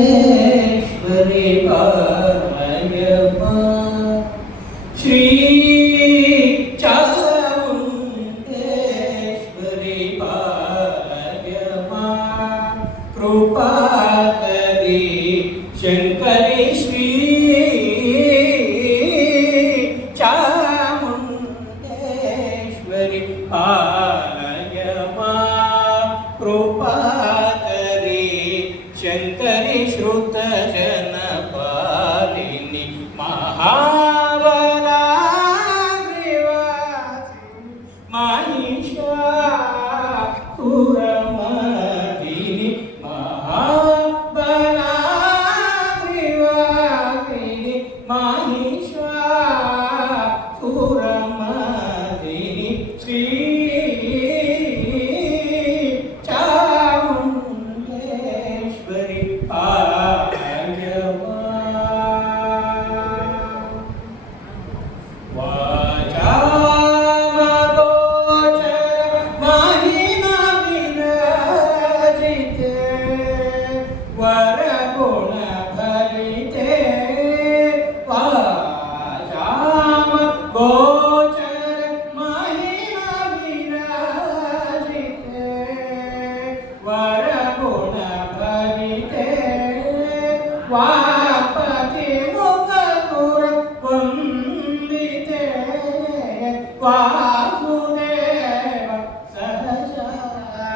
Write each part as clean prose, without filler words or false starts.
ईश्वरी पालयमा श्री चामुण्डेश्वरी पालयमा कृपा करी शंकरी श्री चामुण्डेश्वरी पालयमा कृपा शंकरी श्रुत जन पालिनी महाबलाग्रीवासिनी महिषासुरमर्दिनी महाबलाग्रीवासिनी महिषासुरमर्दिनी श्री वापति मुखपुर वंदिते वासुदेव सहजाते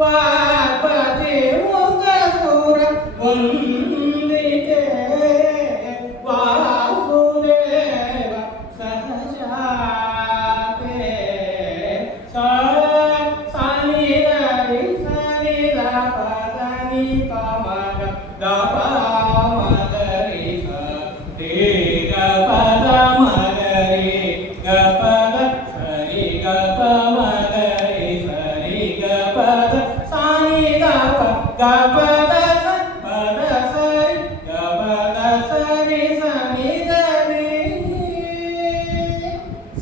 वापति मुखपुर वंदिते वासुदेव सहजाते सानि रि सानि रा पदनि पमग गपा मगरि रे गपद मगरि गपद सरि गप मगरि सरि गपद सानि गप गपद पद सरि गपद सरि सनि गरि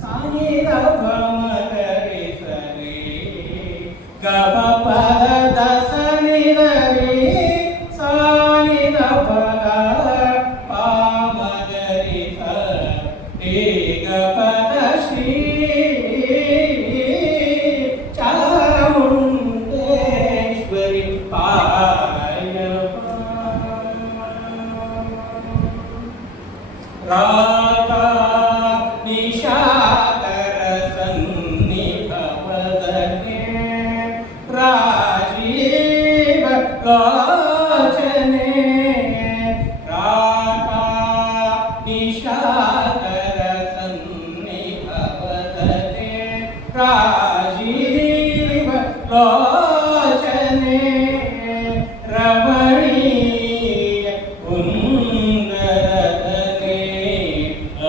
सानि गप मगरि सरि गप पद दसनि गरि चामुण्डेश्वरी पालयमा राधा निशाकर सन्निभवदने राजीव लोचने राधा निशाकर सन्निभवदने राजीव लोचने रमणीय कुन्दरधने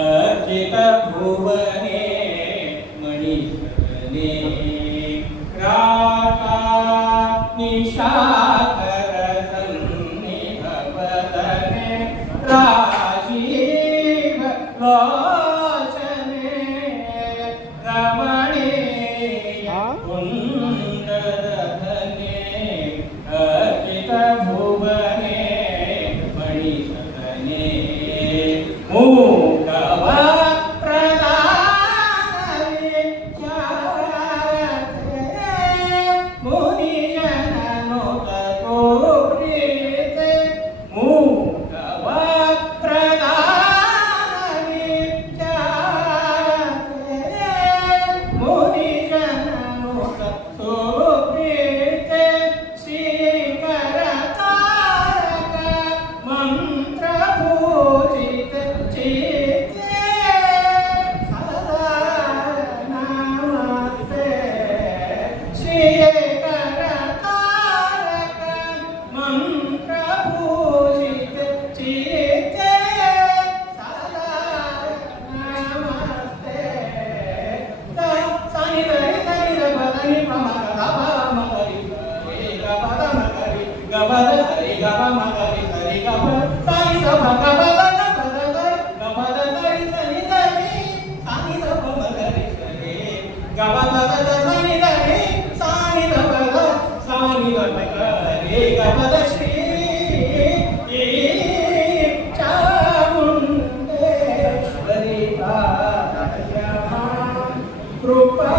अर्चित भुवने मणिधने राधा निशाकर सन्निभवदने राजीव लोचने रमणीय कुन्दरधने अर्चित भुवने मणिधने मूकव प्रदानरे चारते मुनिजननुत गोप्रीते मूकव प्रदानरे चारते मुनिजननुत गोप्रीते श्रीकर तारक मंत्र पूजित चित्ते सदा नमस्ते श्रीकर तारक मंत्र पूजित चित्ते सदा नमस्ते सानि रे सानि रे पदनि पमग गपा मगरि रे गपद मगरि गपद हरि गप मगरि हरि गप सानि स भगवद गपद गपद हरि सनि गरि सानि स मगरि रे गपद सानि गरि सानि स भग सानि ग रे ग पद श्री चामुंडेश्वरी पादयामा कृपा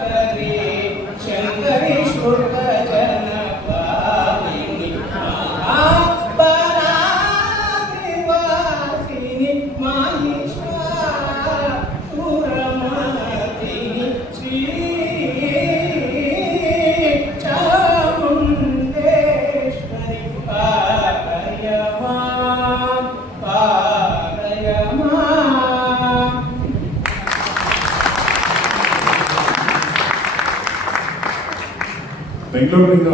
करे शंकरी श्रुत जनपालिनी महाबलाग्रवासिनी माहिषासुरमर्दिनी श्री चामुंडेश्वरी पादयामा पादयामा. ಬೆಂಗಳೂರಿನಿಂದ